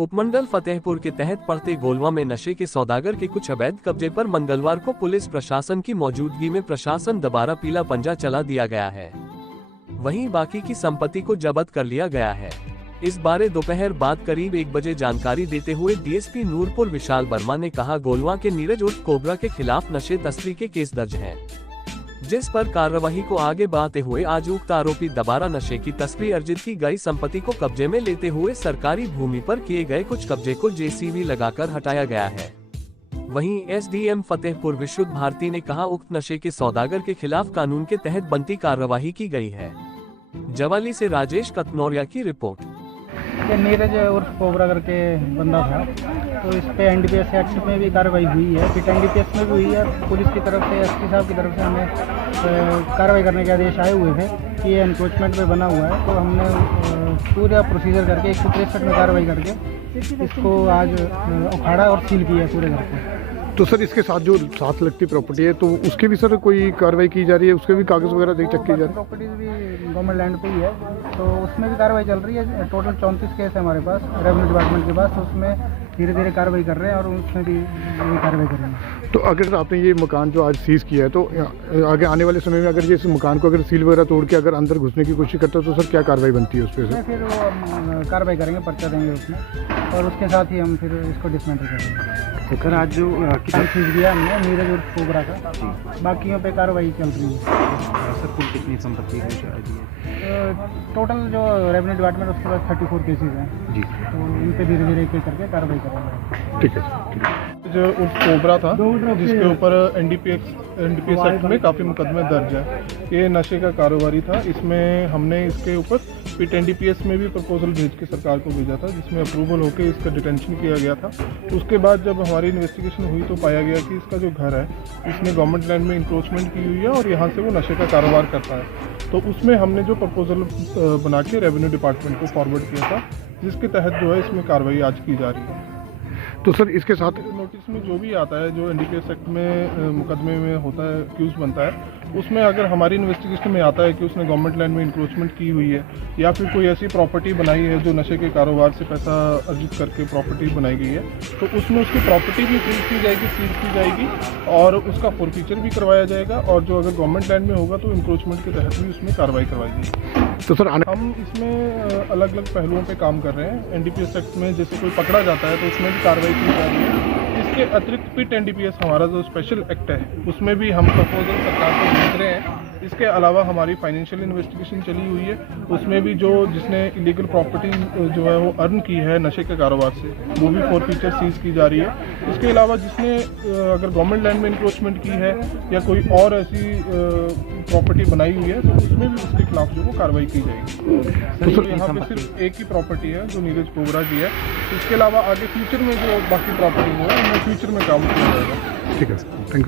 उपमंडल फतेहपुर के तहत पड़ते गोलवा में नशे के सौदागर के कुछ अवैध कब्जे पर मंगलवार को पुलिस प्रशासन की मौजूदगी में प्रशासन दोबारा पीला पंजा चला दिया गया है। वहीं बाकी की संपत्ति को जब्त कर लिया गया है। इस बारे दोपहर बाद करीब 1 बजे जानकारी देते हुए डीएसपी नूरपुर विशाल वर्मा ने कहा, गोलवा के नीरज उर्फ कोबरा के खिलाफ नशे तस्करी के केस दर्ज हैं, जिस पर कार्यवाही को आगे बढ़ाते हुए आज उक्त आरोपी दोबारा नशे की तस्करी अर्जित की गई संपत्ति को कब्जे में लेते हुए सरकारी भूमि पर किए गए कुछ कब्जे को जेसीबी लगाकर हटाया गया है। वहीं एसडीएम फतेहपुर विशुद्ध भारती ने कहा, उक्त नशे के सौदागर के खिलाफ कानून के तहत बनती कार्यवाही की गई है। जवाली से राजेश कतनौरिया की रिपोर्ट। नीरज उर्फ कोबरा करके बंदा था, तो इस पे एनडीपीएस एक्ट में भी कार्रवाई हुई है, फिर एनडीपीएस में भी हुई है। पुलिस की तरफ से एसपी साहब की तरफ से हमें कार्रवाई करने के आदेश आए हुए थे कि ये एनक्रोचमेंट में बना हुआ है, तो हमने पूरा प्रोसीजर करके 163 में कार्रवाई करके इसको आज उखाड़ा और सील किया है पूरे घर को। तो सर इसके साथ जो साथ लगती प्रॉपर्टी है, तो उसके भी सर कोई कार्रवाई की जा रही है? उसके भी कागज वगैरह चेक किए जा रहे हैं? प्रॉपर्टीज भी गवर्नमेंट लैंड पे ही है, तो उसमें भी कार्रवाई चल रही है। टोटल 34 केस है हमारे पास रेवेन्यू डिपार्टमेंट के पास, तो उसमें धीरे धीरे कार्रवाई कर रहे हैं और उसमें भी कार्रवाई करेंगे। तो अगर आपने ये मकान जो आज सीज किया है, तो आगे आने वाले समय में अगर ये इस मकान को अगर सील वगैरह तोड़ के अगर अंदर घुसने की कोशिश करता है, तो सर क्या कार्रवाई बनती है उस पर? सर फिर वो कार्रवाई करेंगे, पर्चा देंगे उसमें, और उसके साथ ही हम फिर इसको डिसमेंटल करेंगे। सर आज जो सीज किया हमने नीरज उर्फ कोबरा का, बाकियों पे कार्रवाई चल रही है। सर कुल कितनी संपत्ति है? टोटल जो रेवेन्यू डिपार्टमेंट उसके पास 34 केसेज हैं जी, तो इन पे धीरे धीरे एक करके कार्रवाई करेंगे। ठीक है। जो उर्फ कोबरा था, जिसके ऊपर एनडीपीएस एक्ट में काफ़ी मुकदमे दर्ज है, ये नशे का कारोबारी था। इसमें हमने इसके ऊपर फिर एनडीपीएस में भी प्रपोजल भेज के सरकार को भेजा था, जिसमें अप्रूवल होकर इसका डिटेंशन किया गया था। उसके बाद जब हमारी इन्वेस्टिगेशन हुई तो पाया गया कि इसका जो घर है, इसने गवर्नमेंट लैंड में इंक्रोचमेंट की हुई है और यहाँ से वो नशे का कारोबार करता है। तो उसमें हमने जो प्रपोजल बना के रेवेन्यू डिपार्टमेंट को फॉरवर्ड किया था, जिसके तहत जो है इसमें कार्रवाई आज की जा रही है। तो सर इसके साथ नोटिस में जो भी आता है, जो एनडीपीएस एक्ट में मुकदमे में होता है, एक्यूज बनता है, उसमें अगर हमारी इन्वेस्टिगेशन में आता है कि उसने गवर्नमेंट लैंड में इंक्रोचमेंट की हुई है या फिर कोई ऐसी प्रॉपर्टी बनाई है जो नशे के कारोबार से पैसा अर्जित करके प्रॉपर्टी बनाई गई है, तो उसमें उसकी प्रॉपर्टी भी फ्रीज की जाएगी, सीज की जाएगी और उसका फॉरफीचर भी करवाया जाएगा। और जो अगर गवर्नमेंट लैंड में होगा तो इंक्रोचमेंट के तहत भी उसमें कार्रवाई करवाई जाएगी। तो सर हम इसमें अलग अलग पहलुओं पे काम कर रहे हैं। एनडीपीएस एक्ट में जैसे कोई पकड़ा जाता है तो उसमें भी कार्रवाई की जा रही है। इसके अतिरिक्त पिट एनडीपीएस हमारा जो स्पेशल एक्ट है, उसमें भी हम प्रपोजल सरकार को भेज रहे हैं। इसके अलावा हमारी फाइनेंशियल इन्वेस्टिगेशन चली हुई है, उसमें भी जो जिसने इलीगल प्रॉपर्टी जो है वो अर्न की है नशे के कारोबार से, वो भी फॉरफीचर सीज की जा रही है। इसके अलावा जिसने अगर गवर्नमेंट लैंड में इंक्रोचमेंट की है या कोई और ऐसी प्रॉपर्टी बनाई हुई है, तो उसमें भी उसके खिलाफ जो वो कार्रवाई की जाएगी। तो यहाँ पे सिर्फ एक ही प्रॉपर्टी है जो नीरज कोबरा की है। इसके अलावा आगे फ्यूचर में जो बाकी प्रॉपर्टी है, उनमें फ्यूचर में काम किया जाएगा। ठीक है, थैंक यू।